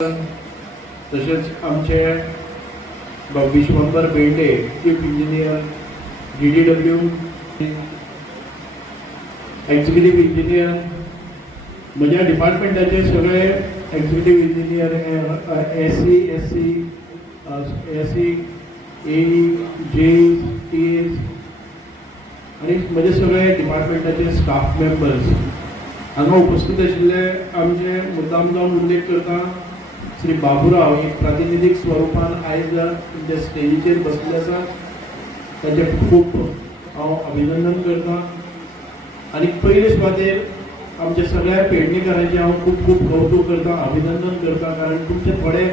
तसेच आमचे Vishwambhar Bende chief engineer GDW executive engineer माझ्या डिपार्टमेंटाचे सगळे executive engineer SC AE JE TS आणि माझे सगळे डिपार्टमेंटाचे स्टाफ मेंबर्स हांगा उपस्थित आशिल्ले आमचे मुद्दाम जावन उल्लेख करता श्री बाबूराव एक प्रातिनिधीक स्वरूपान आयज तुमच्या स्टेजीचेर बसले आसा ताचे खूप हांव अभिनंदन करता आणि पयले सुवातेर आमच्या सगळ्या पेडणेकारांचे हांव खूप खूप कौतुक करता अभिनंदन करता कारण तुमचे थोडे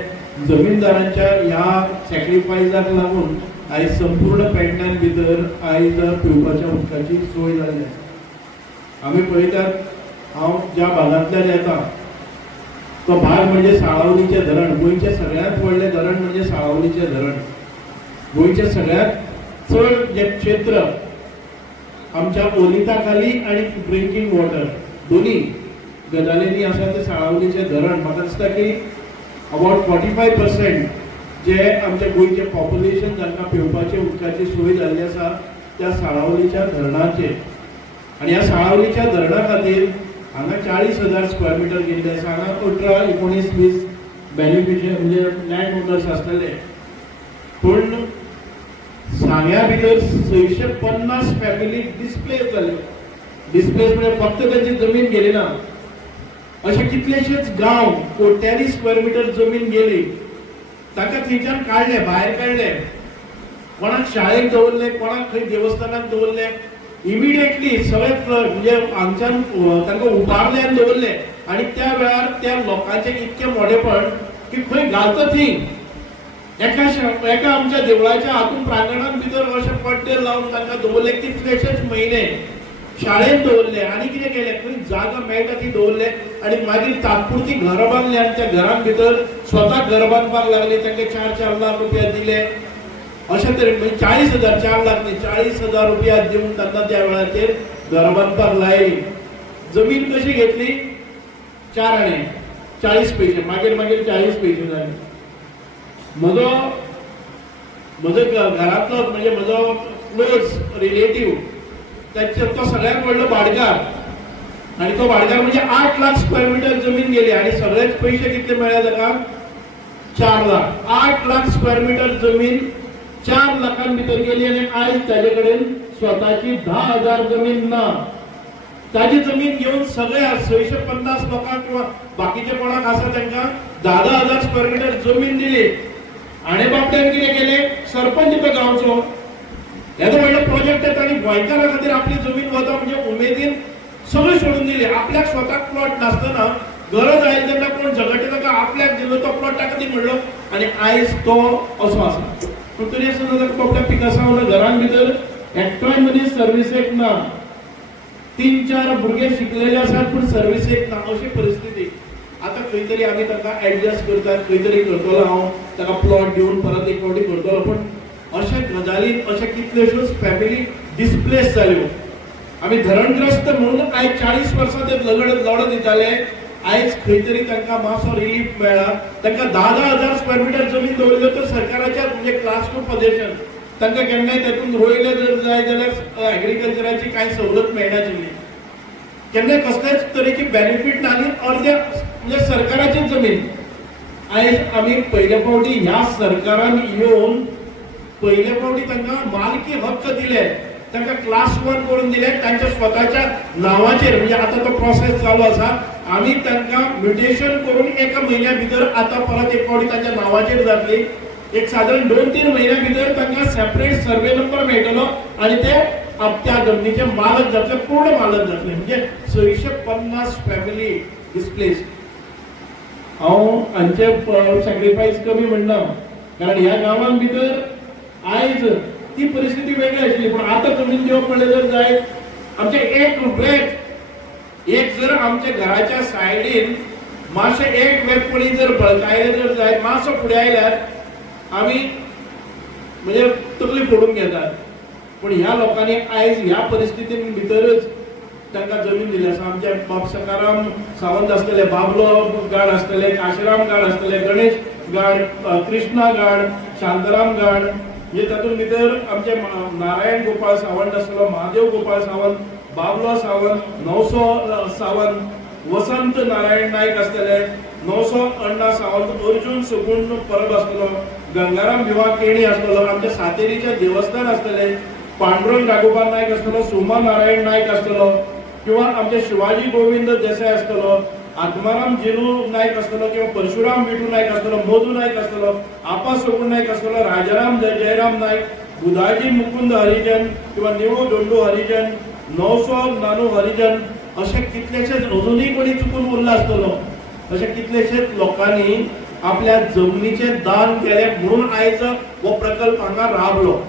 जमीनदारांच्या ह्या सॅक्रिफायसाक लागून आयज संपूर्ण पेडण्यां भितर आयज पिवपाच्या उदकाची सोय जाल्ली आसा। आमी पळयतात हांव ज्या भागांतल्यान येता तो भाग म्हणजे साळावलीचे धरण गोंयचे सगळ्यात व्हडले धरण म्हणजे साळावलीचे धरण गोंयचे सगळ्यात चड जे क्षेत्र आमच्या ओलिता खाली आणि ड्रिंकिंग वॉटर दोन्ही गजालींनी आसा ते साळावलीचे धरण म्हाका दिसता की अबाउट 45% जे आमच्या गोंयचे पॉप्युलेशन जांकां पिवपाचे उदकाची सोय जाल्ली आसा त्या साळावलीच्या धरणाचेर आणि ह्या साळावलीच्या धरणा खातीर हांगा 40,000 स्क्वेअर मीटर गेल्ले आसा। हांगा 18-19-20 बेनिफिशियल म्हणजे लँड ओनर्स आसलेले पूण सांग्या भितर 650 फॅमिली डिस्प्लेस जाल्यो। डिस्प्लेस म्हणजे फक्त त्यांची जमीन गेली ना अशे कितलेशेच गांव कोट्यांनी स्क्वेअर मीटर जमीन गेली ताका थंयच्यान काडले भायर काडले कोणाक शाळेक दवरले कोणाक खंय देवस्थानाक दवरले इमिडिएटली सगळे म्हणजे हांगच्यान तांकां उबारले आनी दवरले आणि त्या वेळार त्या लोकांचे इतके मोडेपण की खंय घालता थंय एका आमच्या देवळाच्या हातून प्रांगणांत भितर अशे पड्डे लावन तांकां दवरले कितलेशेच म्हयने शाळेंत दवरले आनी कितें केलें खंय जागा मेळटा ती दवरले आणि मागीर तात्पुरती घरां बांदली आनी त्या घरां भितर स्वता घर बांदपाक लागले तांकां 4-4 लाख रुपया दिले अशा तरेन 40,000 4 लाख न्ही 40,000 रुपया दिवन तांकां त्या वेळाचेर घर बांदपाक लायली। जमीन कशी घेतली 4 आणे 40 पैसे मागीर 40 पैसे जाले। म्हजो घरांतलो म्हणजे म्हजो क्लोज रिलेटिव्ह तो सगळ्यात व्हडलो भाटकार आणि तो भाटकार म्हणजे 8 लाख स्क्वेअर मीटर जमीन गेली आणि सगळेच पैसे कितले मेळ्ळे ताका 4 लाख 8 लाख स्क्वेअर मीटर जमीन 4 लाखां भितर गेली आणि आयज ताजे कडेन स्वताची 10,000 जमीन ना। ताजी जमीन घेऊन सगळे 650 लोकांक किंवा बाकीचे कोणाक आसा तांकां 10,000 स्क्वेअर मीटर जमीन दिली आणि बापड्यान कितें केलें सरपंच तो गांवचो येदो व्हडलो प्रोजेक्ट येता आनी गोंयकारा खातीर आपली जमीन वता म्हणजे उमेदीन सगळी सोडून दिली आपल्याक स्वताक प्लॉट नासतना गरज आयली तेन्ना कोण झगडटा ताका आपल्याक दिलो तो प्लॉट ताका दी म्हणलो आणि आयज तो असो आसा। पण तरी सुद्धा बाबड्या पिकासावलो घरान भितर एकटोय मनीस सर्विसेक ना 3-4 भुरगे शिकलेले आसात पूण सर्विसेक ना अशी परिस्थिती आता खंय तरी आमी ताका एडजस्ट करतात खंय तरी करतलो हांव ताका प्लॉट दिवन परत एक फावटी करतलो पण अशा गजालीन अशा कितल्योश्योच फॅमिली डिस्प्लेस जाल्यो। आमी धरणग्रस्त म्हणून आयज 40 वर्सां ते लढत दिताले आयज खंय तरी तांकां मातसो रिलीफ मेळ्ळा तांकां 10,000 स्क्वेअर मीटर जमीन दवरल्यो तर सरकाराच्या म्हणजे क्लास 2 पोझिशन तांकां केन्नाय तातूंत रोयले जर जाय जाल्यार एग्रीकल्चराची कांय सवलत मेळनाशिल्ली केन्नाय कसलेच तरेची बेनिफीट ना आनी अर्ध्या म्हणजे सरकाराची जमीन आयज आमी पयले फावटी ह्या सरकारान येवन पयले फावटी तांकां मालकी हक्क दिले तांकां क्लास 1 करून दिले तांच्या स्वताच्या नावाचेर म्हणजे आता तो प्रोसेस चालू आसा आमी तांकां म्युटेशन करून एका म्हयन्या भितर आता परत एक फावटी तांच्या नावाचेर जातली एक साधारण 2-3 म्हयन्या भितर तांकां सेपरेट सर्वे नंबर मेळटलो आणि ते त्या जमनीचे मालक जातले पूर्ण मालक जातले म्हणजे 650 फॅमिली डिस्प्लेस। हांव हांचे सॅक्रिफायस कमी म्हणना कारण ह्या गांवां भितर आयज ती परिस्थिती वेगळी आशिल्ली पण आता जमीन दिवप म्हणले जर जाय आमचे एक जर आमच्या घराच्या सायडीन मातशे एक वेपणी जर बळकायले जर जाय मातसो फुडें आयल्यार आमी म्हणजे तकली फोडून घेतात पण ह्या लोकांनी आयज ह्या परिस्थितीन भितरच तांकां जमीन दिली आसा. आमचे बाब सकाराम सावंत आसतले, बाबलो गाड आसतले, काशिराम गाड आसतले, गणेश गाड, कृष्णा गाड, शांताराम गाड, म्हणजे तातूंत भितर आमचे नारायण गोपाळ सावंत आसतलो, महादेव गोपाळ सावंत, बाबलो सावंत, नवसो सावंत, वसंत नारायण नायक आसतले, नवसो अण्णा सावंत, अर्जुन सुगुण परब आसतलो, गंगाराम भिवा केणी आसतलो, आमचे सातेरीचे देवस्थान आसतले, पांडुरंग राघोबा नायक आसतलो, सोमा नारायण नायक आसतलो, किंवा आमचे शिवाजी गोविंद देसाई आसतलो, आत्माराम जेलू नायक आसतलो, किंवा परशुराम विठू नायक आसतलो, मोदू नायक आसतलो, आपा सोगुण नायक आसतलो, राजाराम जयराम नायक, बुधाजी मुकुंद हरिजन, किंवा निवू दोंडू हरिजन, नवसो नानू हरिजन, असे कितलेशेच अजूनही कोणी चुकून उरला आसतलो. अशे कितलेशेच लोकांनी आपल्या जमनीचे दान केले म्हणून आयज हो प्रकल्प हांगा राबलो.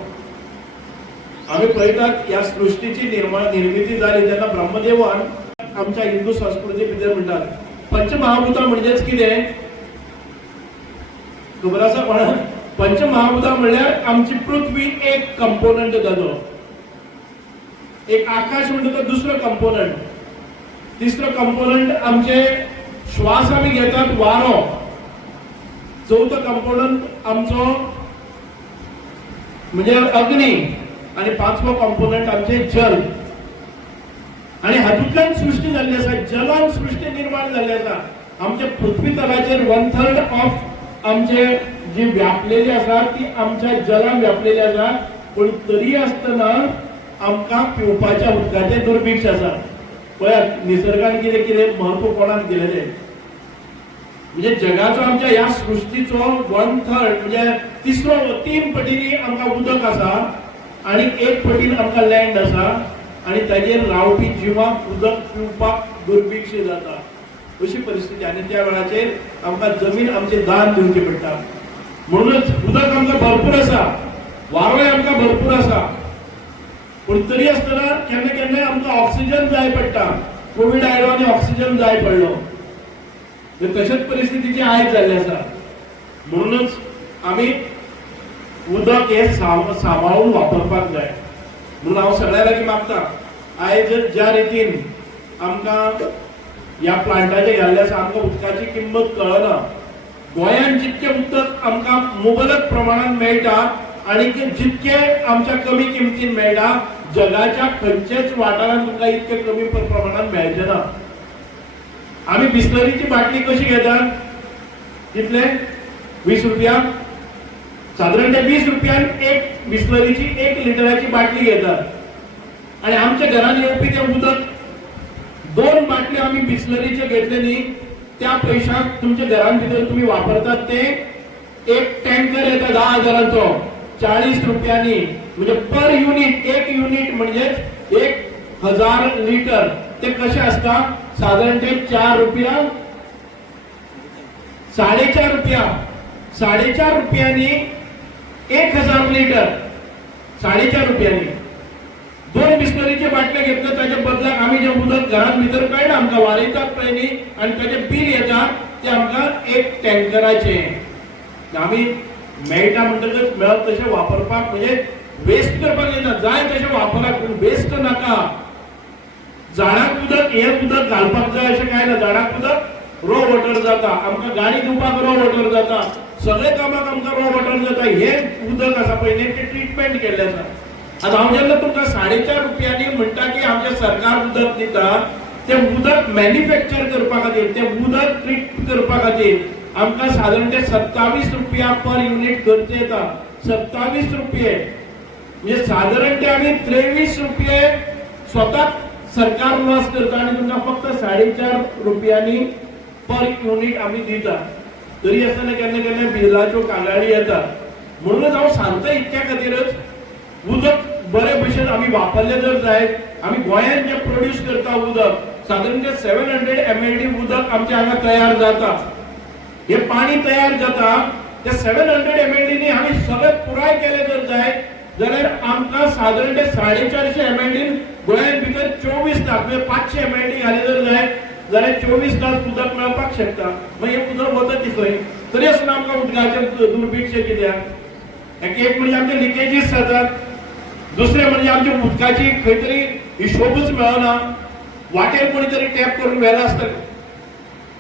आम्ही पळयतात ह्या सृष्टीची निर्मिती जाली तेन्ना ब्रह्मदेवान आमच्या हिंदू संस्कृती भितर म्हणटात पंचमहाभूतां म्हणजेच कितें खबर आसा कोणाक? पंचमहाभूतां म्हणल्यार आमची पृथ्वी एक कंपोनंट जालो, एक आकाश म्हणटा तो दुसरो कंपोनंट, तिसरो कंपोनंट आमचे श्वास आम्ही घेतात वारो, चौथो कंपोनंट आमचो म्हणजे अग्नी, आणि पाचवो कंपोनंट आमचे जल. आणि हातूंतल्यान सृष्टी जाल्ली आसा, जलान सृष्टी निर्माण जाल्ली आसा. आमच्या पृथ्वी तलाचेर 1/3 ऑफ आमचे जी व्यापलेली आसा ती आमच्या जलान व्यापलेली आसा. पण तरी आसतना आमकां पिवपाच्या उदकाचे दुर्भिक्ष आसा. पळयात निसर्गान कितें कितें महत्व कोणाक दिलेलें. म्हणजे जगाचो आमच्या ह्या सृष्टीचो 1/3 म्हणजे तिसरो 3 पटींनी आमकां उदक आसा आणि 1 पटीन आमकां लँड आसा, आणि ताजेर रावपी जिवाक उदक पिवपाक दुर्भिक्ष जाता. अशी परिस्थिती. आणि त्या वेळाचेर आमकां जमीन आमचे दान दिवचे पडटा. म्हणूनच उदक आमकां भरपूर आसा, वारोय आमकां भरपूर आसा, पण तरी आसतना केन्ना केन्ना आमकां ऑक्सिजन जाय पडटा. कोविड आयलो आनी ऑक्सिजन जाय पडलो. तशाच परिस्थितीची आयज जाल्ली आसा. म्हणूनच आमी उदक हे सांबाळून वापरपाक जाय. म्हणून हांव सगळ्या लागीं मागता, आयज ज्या रितीन आमकां ह्या प्लांटाचेर घाल्ले आसा आमकां उदकाची किंमत कळना. गोंयांत जितकें उदक आमकां मुबलक प्रमाणात मेळटा आणि जितके आमच्या कमी किमतीन मेळटा, जगाच्या खंयचेच वाठारांत तुमकां इतके कमी प्रमाणात मेळचे ना. आम्ही बिस्लरीची बाटली कशी घेतात? कितले? 20 रुपया. साधारण 20 रुपयान एक बिस्लरीची 1 लिटराची बाटली घेतात. आणि आमच्या घरात येवपी ते उदक 2 बाटली आम्ही बिस्लरीचे घेतले न्ही, त्या पैशाक तुमच्या घरान भितर तुम्ही वापरतात ते एक टँकर येता 10,000चो 40 रुपयांनी. म्हणजे पर युनिट, एक युनिट म्हणजे 1000 लिटर. ते कसे असता? साधारण ते 4 रुपया, 4.5 रुपया, 4.5 रुपयांनी 1000 लिटर. 4.5 रुपयांनी 2 बिस्लरीचे बाटले घेतले, त्याच्या बदलाक आम्ही जे उदक घरात भितर कळना आमकां वारयतात पळय न्ही, आणि त्याचे बिल येता ते आमकां एक टँकराचे. आम्ही मेळटा म्हणटकच मेळत तशें वापरपाक, म्हणजे वेस्ट करपाक येना. जाय तशें वापराक, पूण वेस्ट नाका. झाडाक उदक हे उदक घालपाक जाय अशें काय ना. झाडाक उदक रो वॉटर जाता, आमकां गाडी धुवपाक रो वॉटर जाता, सगळे कामाक आमकां रो वॉटर जाता. हे उदक आसा पळय ते ट्रीटमेंट केल्ले आसा. आता हांव जेन्ना तुमकां 4.5 रुपयांनी म्हणटा की आमचे सरकार उदक दिता, ते उदक मॅन्युफॅक्चर करपा खातीर, ते उदक ट्रीट करपा खातीर आमकां साधारण ते 27 रुपया पर युनिट खर्च येता. 27 रुपये म्हणजे साधारण ते आम्ही 23 रुपये स्वतः सरकार लॉस करता, आणि तुमकां फक्त 4.5 रुपयांनी पर युनिट आम्ही दिता. तरी आसतना केन्ना केन्ना बिलाच्यो कागाळी येता. म्हणूनच हांव सांगता इतक्या खातीरच उदक बरे भशेन आम्ही वापरले जर जायत. आम्ही गोंयांत जे प्रोड्यूस करता उदक, साधारण ते 700 mld उदक आमच्या हांगा तयार जाता. हे पाणी तयार जाता, त्या 700 mld नी आम्ही सगळं पुराय केले जर जायत जाल्यार आमकां साधारण ते 450 mld गोंयांत भितर 24 तास म्हणजे 500 mld घाले जर जायत जाल्यार 24 तास उदक मेळपाक शकता. मागीर हे उदक वता खंय? तरी आसतना आमकां उदकाचें दुर्भिक्ष कित्याक? एक म्हणजे आमचे लिकेजीस जातात, दुसरे म्हणजे आमच्या उदकाची खंय तरी हिशोबूच मेळना. वाटेर कोणी तरी टॅप करून व्हेला आसतले,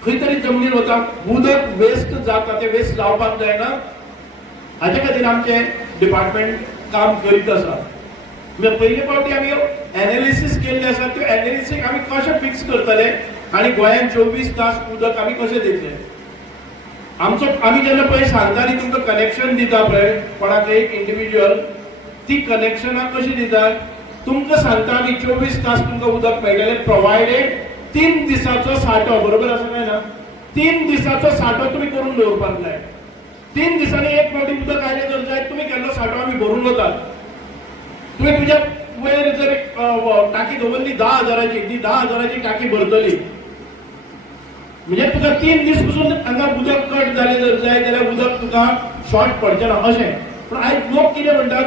खंय तरी जमनीर वता, उदक वेस्ट जाता ते वेस्ट जावपाक जायना, हाचे खातीर आमचे डिपार्टमेंट काम करीत आसा. म्हणजे पयले फावटी आमी एनालिसीस केल्ले आसा, त्यो एनालिसीस आमी कशें फिक्स करतले आनी गोंयांत 24 तास उदक आमी कशें दितले. आमी जेन्ना पळय सांगताली तुमकां कनेक्शन दिता पळय कोणाक एक इंडिविज्युअल, ती कनेक्शनां कशी दितात, तुमकां सांगताली 24 तास तुमकां उदक मेळटलें, प्रोवायडेड 3 दिसाचो सांठो, बरोबर आसा काय ना, 3 दिसाचो सांठो तुमी करून दवरपाक जाय. 3 दिसांनी एक फावटी उदक आयलें जर जायत तुमी केल्लो सांठो आमी भरून वतात. तुमी तुज्या वयर जर टाकी दवरली 10,000ची, ती 10,000ची टाकी भरतली, म्हणजे तुका 3 दीस पसून हांगा उदक कट जालें जर जाय जाल्यार उदक तुका शॉर्ट पडचें ना अशें. पूण आयज लोक कितें म्हणटात,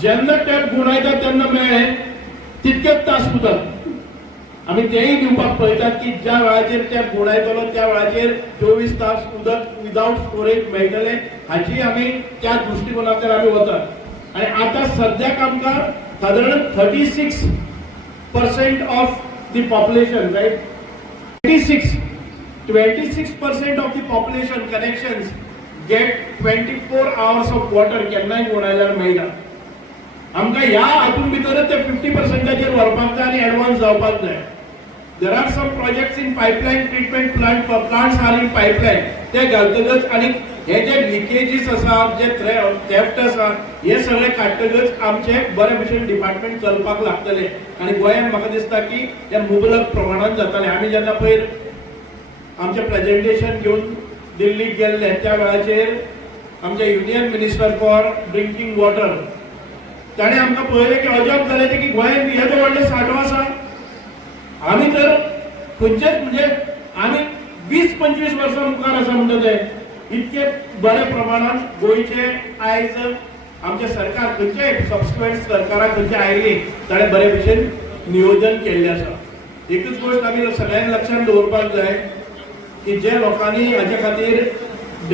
जेन्ना टॅप गुणायता तेन्ना मेळ्ळें तितकेच तास उदक. आमी तेंय दिवपाक पळयतात की ज्या वेळाचेर टॅप गुणायतलो त्या वेळाचेर 24 तास उदक विदाउट स्टोरेज मेळटलें, हाची आमी त्या दृश्टिकोनांतल्यान आमी वतात. आनी आतां सद्याक आमकां सादारण 36% of the population, right, 26% of the population connections get 24 hours of water केन्नाय गुणायल्यार मेळटा. आमकां ह्या हातून भितरच ते 50%चेर व्हरपाक जाय आनी एडवान्स जावपाक जाय. There are some projects in pipeline, treatment plants are in pipeline. ते घालतकच आनी हे जे लिकेजीस आसा, जे थेफ्ट आसा, हे सगळे काडटकच आमचे बरे भशेन डिपार्टमेंट चलपाक लागतले. आनी गोंयांत म्हाका दिसता की हे मुबलक प्रमाणात जातले. आमी जेन्ना पयर आमचे प्रेजेंटेशन घेवन दिल्लीक गेल्ले त्या वेळाचेर आमचे union minister for drinking water ताणें आमकां पळयलें की अजाप जालें की गोंयांत येदो व्हडलो सांठो आसा. आमी तर खंयचेच म्हणजे आमी 20-25 वर्सां मुखार आसा म्हणटा ते इतके बरे प्रमाणात गोंयचे आयज आमचे सरकार खंयचेय सबसिक्वेंट सरकारां खंयचे आयली ताणें बरे भशेन नियोजन केल्लें आसा. एकूच गोश्ट आमी सगळ्यांक लक्षांत दवरपाक जाय की जे लोकांनी हाचे खातीर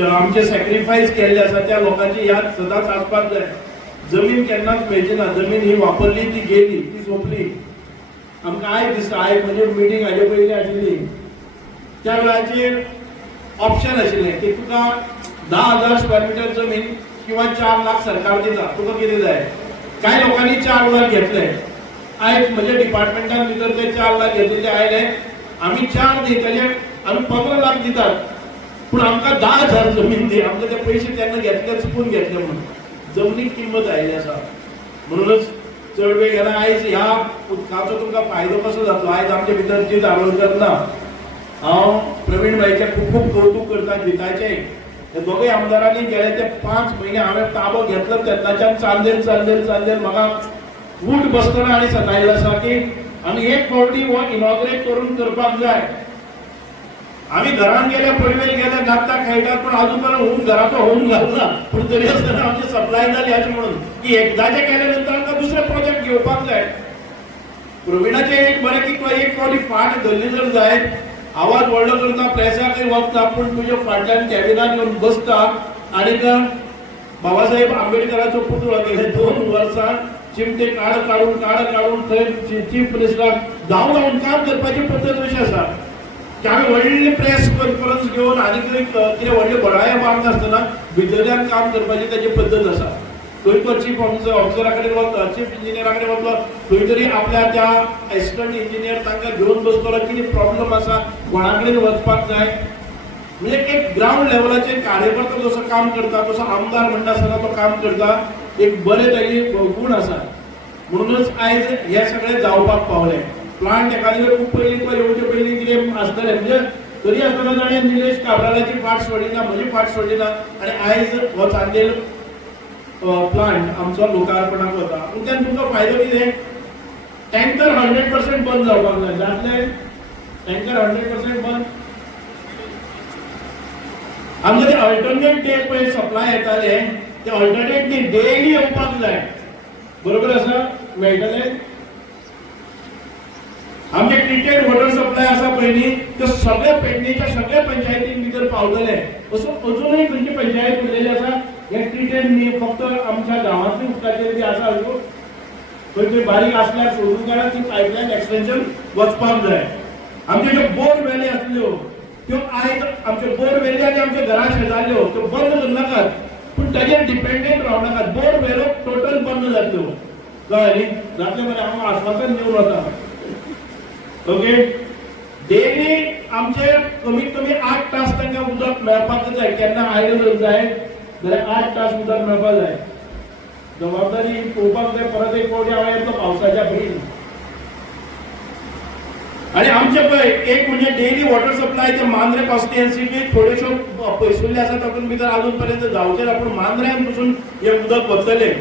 आमचे सॅक्रिफायस केल्ले आसा त्या लोकांची याद सदांच आसपाक जाय. जमीन केन्नाच मेळची ना, जमीन ही वापरली ती गेली, ती सोंपली. आमकां आयज दिसता, आयज म्हणजे मिटींग हाजे पयलीं आशिल्ली, त्या वेळाचेर ऑप्शन आशिल्लें की तुका 10,000 स्क्वेअर मिटर जमीन किंवा 4 लाख सरकार दिता, तुका कितें जाय. कांय लोकांनी 4 लाख घेतले. आयज म्हज्या डिपार्टमेंटान भितर ते 4 लाख घेतलेले आयले, आमी 4 दितले, आमी 15 लाख दितात, पूण आमकां 10,000 जमीन दी. आमकां ते पयशे तेन्ना घेतले, चुकून घेतले म्हणून जमनीक किंमत आयली आसा. म्हणूनच चड वेळ गेला. आयज ह्या उदकाचो तुमकां फायदो कसो जातलो. आयज आमचे भितर जीत आरोलकर ना, हांव प्रवीण भाईचे खूब खूब कौतुक करता जिताचे. हे दोगूय आमदारांनी गेले ते 5 म्हयने हांवें ताबो घेतलो तेन्नाच्यान चाललें म्हाका उठ बसतना आनी सतायलो आसा की आमी एक फावटी हो इनॉग्रेट करून करपाक जाय. आमी घरान गेले, पडवेल गेले, नाचता खेळटात, पूण आजून पर्यंत होम घराचो होम घालना. पूण तरी आसतना आमची सप्लाय जाली अशें म्हणून की एकदाचे केले नंतर आमकां दुसरे प्रोजेक्ट घेवपाक जाय. प्रवीणाचे एक बरें की तो एक फावटी फाट धरली जर जायत, आवाज व्हडलो करता, प्रेसाकय वखता, पूण तुज्या फाटल्यान कॅबिनात येवन बसता. आनीक बाबासाहेब आंबेडकराचो पुतळो गेले 2 वर्सां चिमटे काडून थंय चीफ मिनिस्टराक धांवन काम करपाची पद्दत अशी आसा की आमी व्हडली प्रेस कॉन्फरन्स घेवन आनी कितें व्हडले घोडाळे मारून नासतना भितरल्यान काम करपाची ताची पद्दत आसा. खंय तो चीफ ऑफिसरा कडेन वतलो, चीफ इंजिनियरा कडेन वतलो, खंय तरी आपल्या त्या असिस्टंट इंजिनियर तांकां घेवन बसतलो, कितें प्रॉब्लेम आसा, कोणा कडेन वचपाक जाय. म्हणजे एक ग्राउंड लेवलाचेर कार्यकर्तो जसो काम करता तसो आमदार म्हणटा आसतना तो काम करता. एक बरे ताचे गूण आसा. म्हणूनच आयज हे सगळें जावपाक पावलें. प्लांट एखादे खूब पयलीं तो येवचे पयलीं कितें आसतलें, म्हणजे तरी आसतना ताणें निलेश काब्रालाची फाट सोडली ना, म्हजी फाट सोडली ना, आनी आयज हो चांदेल प्लांट आमचो लोकार्पणाक वता. तुमच्यान तुमकां फायदो कितें, टँकर 100% बंद जावपाक जाय. जातले टँकर 100% बंद. आमचे ते अल्टरनेट डे पळय सप्लाय येताले ते अल्टरनेट न्ही, डेली येवपाक जाय. बरोबर आसा, मेळटले. आमचे ट्रिटेड वॉटर सप्लाय आसा पळय ते सगळे पेडणेच्या सगळ्या पंचायतीक भितर पावतले. असो अजूनय खंयची पंचायत उरलेली आसा हे ट्रिटेड न्ही, फक्त आमच्या गांवांतल्या उदकाचेर बी आसा. खंय बारीक आसल्यार सोडून काडा ती पायपलायन एक्सटेंशन वचपाक जाय. आमच्यो ज्यो बोर व्हॅली आसल्यो त्यो आयज आमच्यो बोर व्हॅली आनी आमच्या घरा शेजारल्यो त्यो बंद करनाकात, पूण ताजेर डिपेंडेंट रावनाकात. बोर व्हॅलो टोटल बंद जातल्यो. कळ्ळें न्ही? जातलें मरे हांव आश्वासन दिवन वता. ओके, डेली आमचे कमीत कमी 8 तास तांकां उदक मेळपाक जाय. केन्ना आयदन जर जाय जाल्यार 8 तास उदक मेळपाक जाय. जबाबदारी पळोवपाक जाय. परत एक फावटी हांव येतलो पावसाच्या पयलीं. आणि आमचे पळय एक म्हणजे डेली वॉटर सप्लाय ते मांद्रे कॉन्स्टिट्युएन्सीचे थोड्योश्यो पयसुल्ले आसा तातूंत भितर अजून पर्यंत जावचे ना, पूण मांद्र्यान पसून हे उदक वतलें.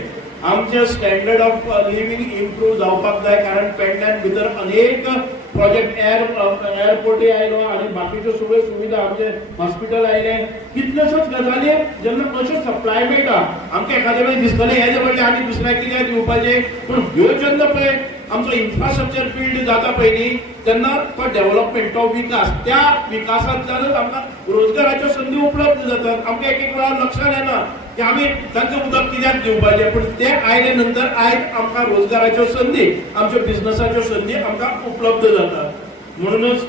आमचे स्टँडर्ड ऑफ लिव्हिंग इम्प्रूव जावपाक जाय, कारण पेडण्यान भितर अनेक प्रोजेक्ट एअरपोर्टूय आयलो आनी बाकीच्यो सगळ्यो सुविधा आमचे हॉस्पिटल आयले. कितल्योश्योच गजाली जेन्ना अश्यो सप्लाय मेळटा आमकां एखादे वेळी दिसतलें हेजे बदले आमी दुसऱ्याक कित्याक दिवपाचें, पूण ह्यो जेन्ना पळय आमचो इन्फ्रास्ट्रक्चर बिल्ड जाता पळय न्ही तेन्ना तो डेव्हलपमेंट तो विकास, त्या विकासांतल्यानच आमकां रोजगाराच्यो संदी उपलब्ध जातात. आमकां एक वेळार लक्षांत येना की आमी तांकां उदक कित्याक दिवपाचें, पूण ते आयले नंतर आयज आमकां रोजगाराच्यो संदी आमच्यो बिझनसाच्यो संदी आमकां उपलब्ध जातात. म्हणूनच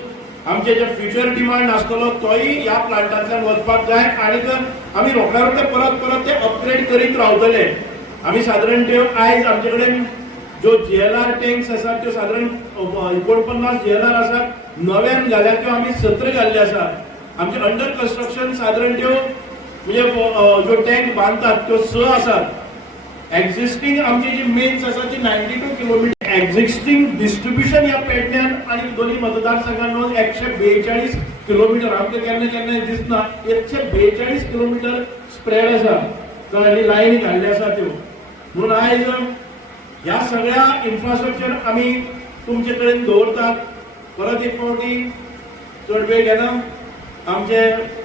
आमचे जे फ्युचर डिमांड आसतलो तोय ह्या प्लांटांतल्यान वचपाक जाय आनी आमी रोखड्या रोखडे परत परत ते अपग्रेड करीत रावतले. आमी सादारण त्यो आयज आमचे कडेन ज्यो JLR टँक्स आसात त्यो सादारण 49 JLR आसात. नव्यान घाल्यात त्यो आमी 17 घाल्ले आसात. आमचे अंडर कन्स्ट्रक्शन सादारण त्यो म्हणजे ज्यो टँक बांदतात त्यो 6 आसात. एक्झिस्टिंग आमची जी मेन्स आसा ती 92 किलोमीटर एक्झिस्टिंग डिस्ट्रिब्युशन ह्या पेडण्यान आनी दोन्ही मतदारसंघात मेळून 142 किलोमीटर आमकां केन्ना केन्ना दिसना 142 किलोमीटर स्प्रेड आसा. कळ्ळें? लायनी घाल्ले आसा त्यो. म्हणून आयज ह्या सगळ्या इन्फ्रास्ट्रक्चर आमी तुमचे कडेन दवरतात. परत एक फावटी चड वेळ घेना. आमचे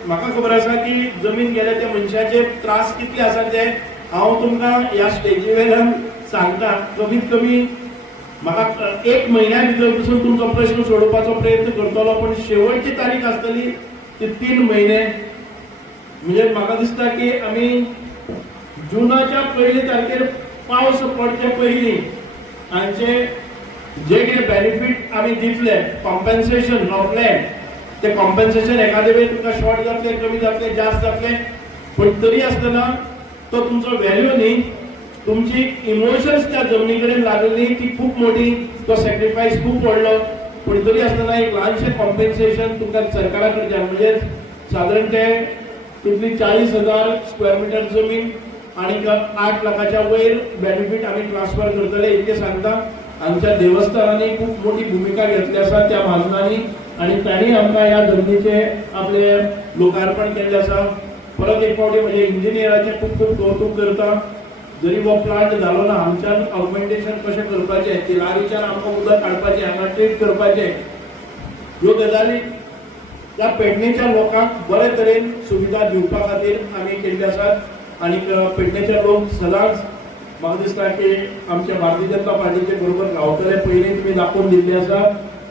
म्हाका खबर आसा की जमीन गेल्या त्या मनशाचे त्रास कितले आसा ते हांव तुमकां ह्या स्टेजी वयल्यान सांगता. कमीत कमी म्हाका 1 म्हयन्या भितर पसून तुमचो प्रश्न सोडोवपाचो प्रयत्न करतलो, पूण शेवटची तारीख आसतली ती 3 म्हयने. म्हणजे म्हाका दिसता की आमी जुनाच्या 1 तारखेर पावस पडचे पयलीं हांचे जे कितें बेनिफीट आमी दितले कॉम्पेन्सेशन ऑफ लँड ते कॉम्पेन्सेशन एखादे वेळी तुमकां शॉर्ट जातले, कमी जातले, जास्त जातले, पूण तरी आसतना तो तुमचो व्हॅल्यू न्ही, तुमची इमोशन्स त्या जमनी कडेन लागली ती खूब मोठी, तो सॅक्रिफायस खूब व्हडलो. पूण तरी आसतना एक ल्हानशें कॉम्पेन्सेशन तुमकां सरकारा कडच्यान म्हणजे सादारण ते तुमची 40,000 स्क्वेअर मिटर जमीन आणि 8 लाखाच्या वयर बेनिफीट आमी ट्रान्सफर करतले इतके सांगता. आमच्या देवस्थानांनी खूप मोठी भूमिका घेतली आसा त्या महाजनांनी आणि त्यांनी आमकां ह्या जमनीचे आपले लोकार्पण केल्ले आसा. परत एक फावटी म्हणजे इंजिनियराचे खूप खूप कौतुक करता. जरी हो प्लांट जालो ना आमच्यान ऑगमेंटेशन कशें करपाचें, ती लागींच्यान आमकां उदक काडपाचें, हांगा ट्रीट करपाचें, ह्यो गजाली त्या पेडणेच्या लोकांक बरे तरेन सुविधा दिवपा खातीर आमी केल्ले आसात. आणि पेडणेचे लोक सदांच म्हाका दिसता की आमच्या भारतीय जनता पार्टीचे बरोबर रावतले पयलीं तुमी दाखोवन दिल्ले आसा.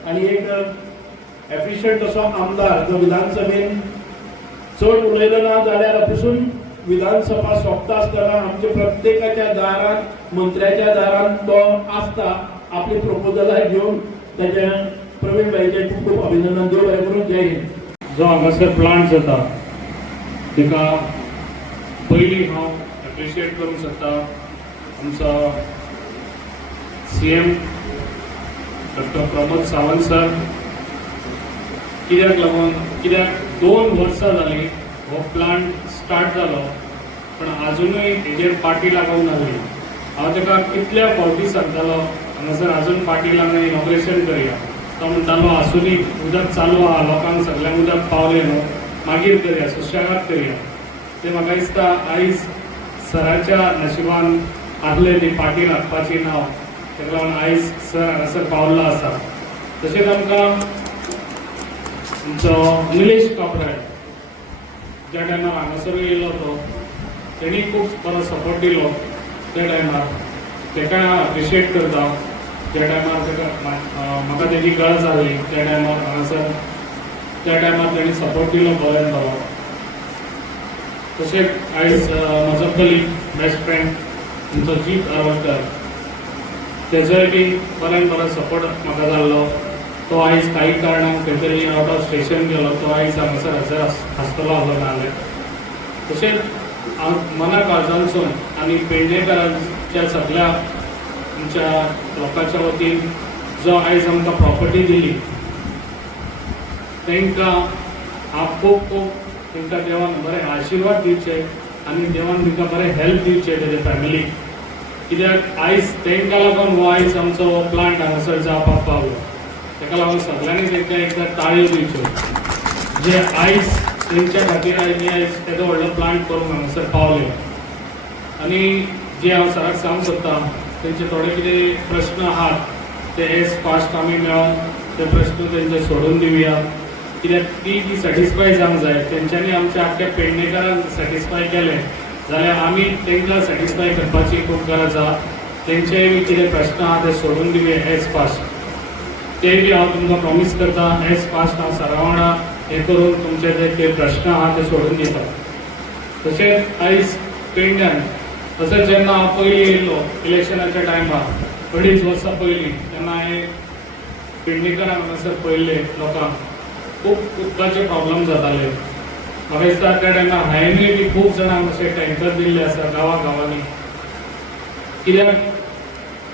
आणि एक एफिशियंट असो आमदार जो विधानसभेन चड उलयलो ना जाल्यार पसून विधानसभा सोंपता आसतना आमच्या प्रत्येकाच्या दारांत मंत्र्याच्या दारांत तो आसता आपली प्रपोजलां घेवन. ताचे प्रवीण भाईचे खूब खूब अभिनंदन. देव बरें करूं. जय हिंद. जो हांगासर प्लांट जाता तेका पयलीं हांव एप्रिशिएट करूंक सोदता आमचो CM doctor Pramod Sawant sir. कित्याक लागून 2 वर्सां जालीं हो प्लांट स्टार्ट जालो पण आजुनूय हेजेर पाटी लागूंक नासली. हांव ताका कितल्या फावटी सांगतालो हांगासर आजून पाटी लागून इनॉग्रेशन करया. तो म्हणटालो आसुनी उदक चालू आहा, लोकांक सगळ्यांक उदक पावलें न्हू, मागीर करया, सुशेगाद करया. ते म्हाका दिसता आयज सराच्या नशिबान आसलें ती पाटी लागपाची नांव, ताका लागून आयज सर हांगासर पावल्लो आसा. तशेंच आमकां आमचो निलेश कापराड ज्या टायमार हांगासर येयलो तो तेणी खूब बरो सपोर्ट दिलो त्या टायमार. ताका हांव एप्रिशिएट करता. ज्या टायमार ताका म्हाका तेजी गरज जाली त्या टायमार हांगासर त्या टायमार ताणी सपोर्ट दिलो बरें बरो. तशेंच आयज म्हजो कलीग बेस्ट फ्रेंड तुमचो जीत आरवडकर तेजोय बी बऱ्यान बरो सपोर्ट म्हाका जाल्लो. तो आयज काही कारणान खंय तरी आउट ऑफ स्टेशन गेलो. तो आयज हांगासर हजर आसतलो आसलो नाजाल्यार. तशेंच हांव मना काळजानसून आनी पेडणेकारांच्या सगळ्या आमच्या लोकांच्या वतीन जो आयज आमकां प्रॉपर्टी दिली तांकां हांव खूब खूब तांकां देवान बरें आशिर्वाद दिवचे आनी देवान तांकां बरें हेल्प दिवचें तेजे फॅमिलीक. कित्याक आयज तांकां लागून हो आयज आमचो हो प्लांट हांगासर जावपाक पावलो. ताका लागून सगळ्यांनी एकदां ताळयो दिवच्यो जे आयज तेंच्या खातीर आयज येदो व्हडलो प्लांट करूंक हांगासर पावले. आनी जे हांव सराक सांगूंक सोदतां तेंचे थोडे कितें प्रश्न आहात ते एज फास्ट आमी मेळोन ते प्रश्न तेंचे सोडून दिवया. कित्याक ती सॅटिस्फाय जावंक जाय. तेंच्यांनी आमच्या आख्या पेडणेकारांक सॅटिस्फाय केलें जाल्यार आमी तांकां सॅटिस्फाय करपाची खूब गरज आहा. तेंचेय बी कितें प्रश्न आहा ते सोडून दिवया एज फास्ट. ते बी हांव तुमकां प्रॉमीस करता एज फास्ट हांव सरा वांगडा हें करून तुमचे जे प्रश्न आहा ते सोडून दिता. तशेंच आयज पेडण्यान तशेंच जेन्ना हांव पयलीं येयल्लो इलेक्शनाच्या टायमार 2.5 वर्सां पयलीं तेन्ना हांवें पेडणेकारांक हांगासर पळयल्ले लोकांक खूब उदकाचे प्रॉब्लम जाताले. म्हाका दिसता त्या टायमार हांवेंय बी खूब जाणांक अशे टँकर दिल्ले आसा गांवांनी. कित्याक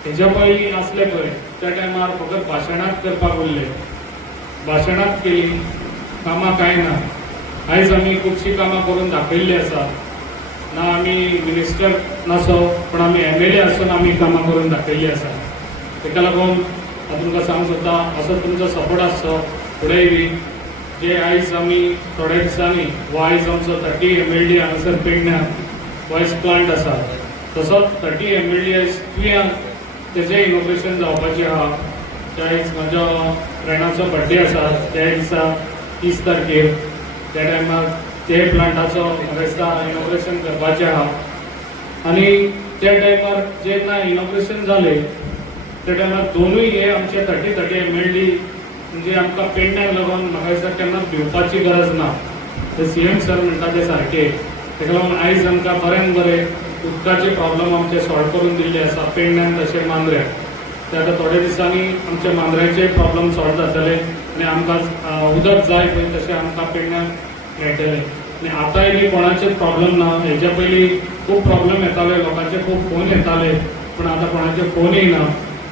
हेज्या पयलीं आसले पळय त्या टायमार फकत भाशणांत करपाक उरले. भाशणांत केली कामां कांय ना. आयज आमी खुबशीं कामां करून दाखयल्लीं आसा. ना आमी मिनिस्टर नासो पण आमी MLA आसून आमी कामां करून दाखयल्लीं आसा. ताका लागून हांव तुमकां सांगूंक सोदता असो तुमचो सपोर्ट आसचो फुडेंय बी. जे आयज आमी थोड्या दिसांनी हो आयज आमचो 30 MLD हांगासर पेडण्यां वॉयस प्लांट आसा तसोच 30 MLD आयज तुयें तेजें इनॉग्रेशन जावपाचें आहा. ते आयज म्हाज्या फ्रेंडाचो बर्थडे आसा त्या दिसा 30 तारखेर त्या टायमार ते प्लांटाचो म्हाका दिसता इनॉग्रेशन करपाचें आहा. आनी त्या टायमार जेन्ना इनॉग्रेशन जालें त्या टायमार दोनूय हे आमचे 30 MLD म्हणजे आमकां पेडण्याक लागून म्हाका दिसता केन्नाच भिवपाची गरज ना. ते CM सर म्हणटा ते सारके. ताका लागून आयज आमकां बऱ्यान बरें उदकाचे प्रॉब्लम आमचे सॉल्व करून दिल्ले आसा पेडण्यान तशें मांद्र्याक. ते आतां थोड्या दिसांनी आमच्या मांद्र्याचे प्रॉब्लम सॉल्व जातले आनी आमकां उदक जाय पळय तशें आमकां पेडण्याक मेळटलें. आनी आतांय बी कोणाचेच प्रॉब्लम ना. हेज्या पयलीं खूब प्रॉब्लम येताले लोकांचे खूब फोन येताले पूण आतां कोणाचे फोन येयना.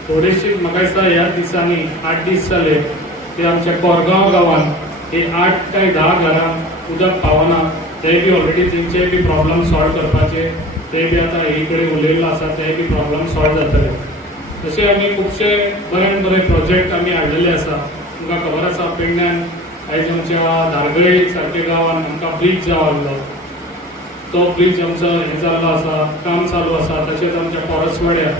थोडेशीं म्हाका दिसता ह्या दिसांनी 8 दीस जाले ते आमच्या कोरगांव गांवांत हे 8 काय 10 घरांक उदक पावना. ते बी ऑलरेडी तेंचे बी प्रॉब्लम सॉल्व करपाचे ते बी आतां हे कडेन उलयल्लो आसा ते बी प्रॉब्लम सॉल्व जातले. तशें आमी खुबशे बरें बरें प्रोजेक्ट आमी हाडलेले आसा. तुमकां खबर आसा पेडण्यान आयज आमच्या धारगळे सारके गांवांत आमकां ब्रीज जावल्लो. तो ब्रीज आमचो हें जाल्लो आसा काम चालू आसा. तशेंच आमच्या परसवाड्यार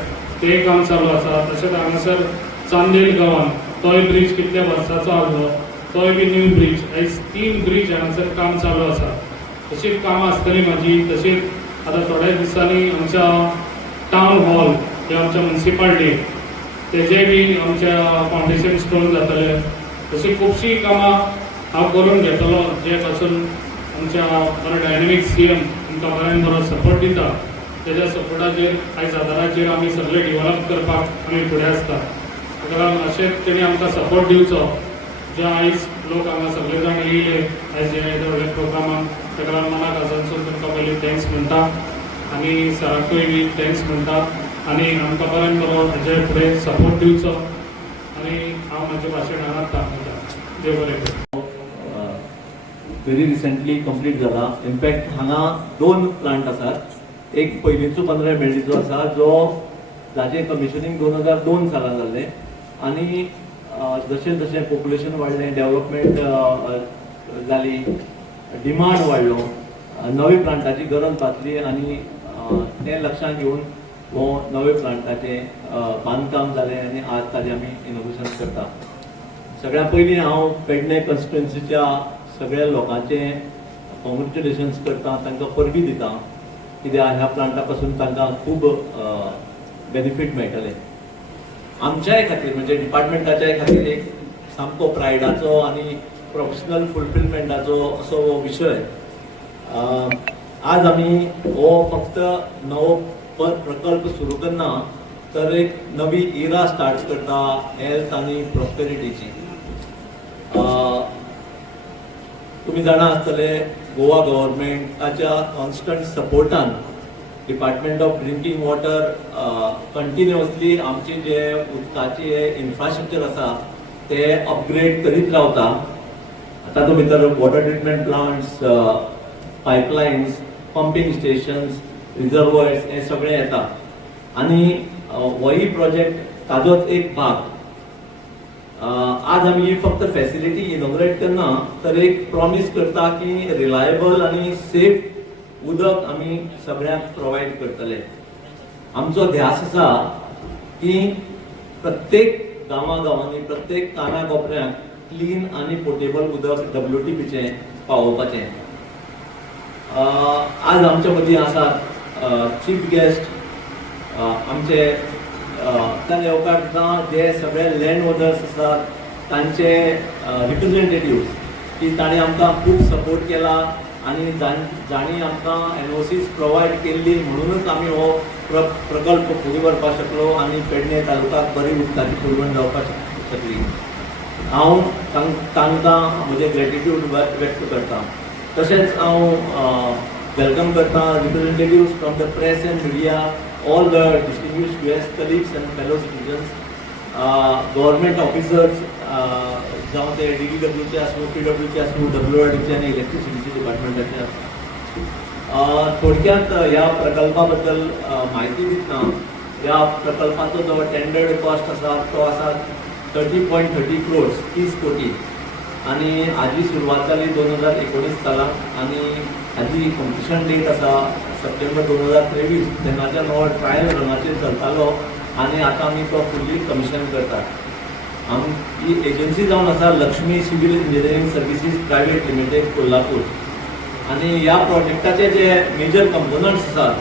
तें काम चालू आसा. तशेंच हांगासर चांदेल गांवांत तोय ब्रीज कितल्या वर्साचो आहलो तोय बी न्यू ब्रीज. आयज 3 ब्रीज हांगासर काम चालू आसा. तशीच कामां आसतली म्हाजी. तशीच आतां थोड्या दिसांनी आमच्या टावन हॉल हे आमच्या मुन्सिपाल्टी तेजे बी आमच्या फावंडेशन स्टोन जातले. तशी खुबशीं कामां हांव करून घेतलो जे पासून आमच्या बरो डायनेमीक CM आमकां बऱ्यान बरो सपोर्ट दिता. तेज्या सपोर्टाचेर आयज आदाराचेर आमी सगळे डेवलप करपाक आमी फुडें आसता. ताका लागून अशेंच तेणी आमकां सपोर्ट दिवचो. जे आयज लोक हांगा सगळे जाण येयले आयज हे येदो व्हडल्या प्रोग्रामाक. ताका लागून मनाक आजूनसून तुमकां पयलीं थँक्स म्हणटा आनी सराकूय बी थँक्स म्हणटा आनी आमकां बऱ्यान बरो हाजे फुडें सपोर्ट दिवचो. आनी हांव म्हाजें भाशण हांगा थांबयता. देव बरें करूं. व्हेरी रिसेंटली कंप्लीट जाला. इनफॅक्ट हांगा 2 प्लांट आसात. एक पयलींचो 15 MLDचो आसा जो जाचें कमिशनिंग 2002 सालान जाल्लें आनी जशें जशें पॉप्युलेशन वाडलें डेवलपमेंट जाली डिमांड वाडलो नवी प्लांटाची गरज भासली आनी तें लक्षांत घेवन हो नवे प्लांटाचें बांदकाम जालें आनी आज ताजें आमी इनोग्रेशन करता. सगळ्यां पयलीं हांव पेडणे कॉन्स्टिट्युएन्सीच्या सगळ्या लोकांचें कॉंग्रेच्युलेशन्स करता. तांकां परबी दिता कित्याक ह्या प्लांटा पासून तांकां खूब बेनिफीट मेळटलें. आमच्याय खातीर म्हणजे डिपार्टमेंटाच्याय खातीर एक सामको प्रायडाचो आनी प्रोफेशनल फुलफिलमेंटाचो असो हो विशय. आज आमी हो फक्त नवो प्रकल्प सुरू करना तर एक नवी इरा स्टार्ट करता हेल्थ आनी प्रॉस्पेरिटीची. तुम्ही जाणा आसतले गोवा गव्हर्मेंटाच्या कॉन्स्टंट सपोर्टान department of drinking water continuously आमचे जे उदकाचे इन्फ्रास्ट्रक्चर आसा ते अपग्रेड करीत रावता. तातूंत भितर water treatment plants, pipelines, pumping stations, reservoirs हे सगळे येता. आनी होय प्रोजेक्ट ताजोच एक भाग. आज आमी फक्त फॅसिलिटी इनॉग्रेट करना तर एक प्रॉमिस करता की रिलायबल आनी सेफ उदक आमी सगळ्यांक प्रोवायड करतले. आमचो ध्यास आसा की प्रत्येक गांवांनी प्रत्येक कानाकोपऱ्यांत क्लीन आनी पोर्टेबल उदक WTPचें पावोवपाचें. आज आमच्या मदीं आसात चीफ गेस्ट आमचे त्या येवकार जे सगळे लँड ओनर्स आसात तांचे रिप्रेझेंटेटिव्ह की तांणी आमकां खूब सपोर्ट केला आनी जाणी आमकां NOCs प्रोवायड केल्ली म्हणूनच आमी हो प्रकल्प फुडें व्हरपाक शकलो आनी पेडणे तालुक्याक बरी उदकाची पुरवण जावपाक शकली. हांव तांकां म्हजें ग्रेटिट्यूड व्यक्त करतां. तशेंच हांव वेलकम करता representatives from the press and media, all the distinguished guests, colleagues and fellow citizens, government officers, जावं ते DDWचे आसूं, PWचे आसूं, WRDचे आनी इलेक्ट्रिसिटीचे डिपार्टमेंटाचे आसूं. थोडक्यात ह्या प्रकल्पा बद्दल म्हायती दितना ह्या प्रकल्पाचो जो टेंडर्ड कॉस्ट आसा तो आसा 30.30 crores, 30 कोटी. आनी हाजी सुरवात जाली 2019 सालाक आनी हाजी कंप्लिशन डेट आसा सप्टेंबर 2023. तेन्नाच्यान हो ट्रायल रनाचेर चलतालो आनी आतां आमी तो फुल्ली कमिशन करतात. आमची एजन्सी जावन आसा Lakshmi civil engineering services private limited Kolhapur. आनी ह्या प्रोजेक्टाचे जे मेजर कंपोनंट्स आसात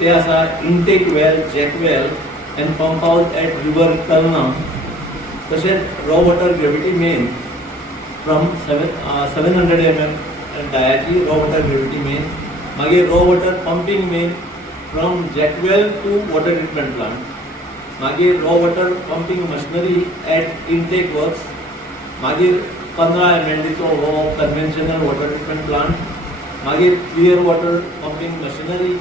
ते आसा intake well, jack well and pump house at river Kalna. तशेंच raw water gravity main from 700 mm डायाची रॉ वॉटर ग्रेविटी मेन. मागीर raw water pumping main from jackwell to water treatment plant. मागीर raw water pumping machinery at intake works. मागीर 15 MLDचो हो conventional water treatment plant. मागीर clear water pumping machinery.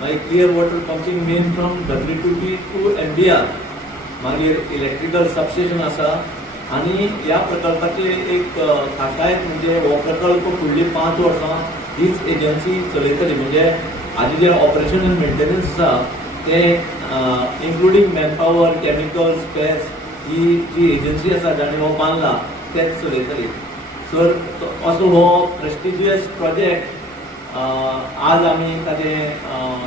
मागीर clear water pumping main from WTP to MDR. मागीर electrical substation आसा. आनी ह्या प्रकल्पाची एक खासायत म्हणजे हो प्रकल्प फुडली 5 वर्सां हीच एजन्सी चलयतली. म्हणजे हाजे जे ऑपरेशन एंड मेंटेनन्स आसा ते इन्क्लुडींग मॅनपावर, कॅमिकल्स, स्पेस ही जी एजन्सी आसा जाणी हो बांदला तेच चलयतली. सर असो हो प्रेस्टिजियस प्रोजेक्ट आज आमी ताचें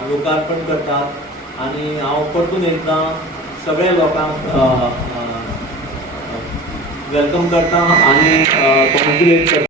लोकार्पण करतात आनी हांव परतून एकदां सगळ्या लोकांक वेलकम करता आनी कॉंग्रेच्युलेट करता.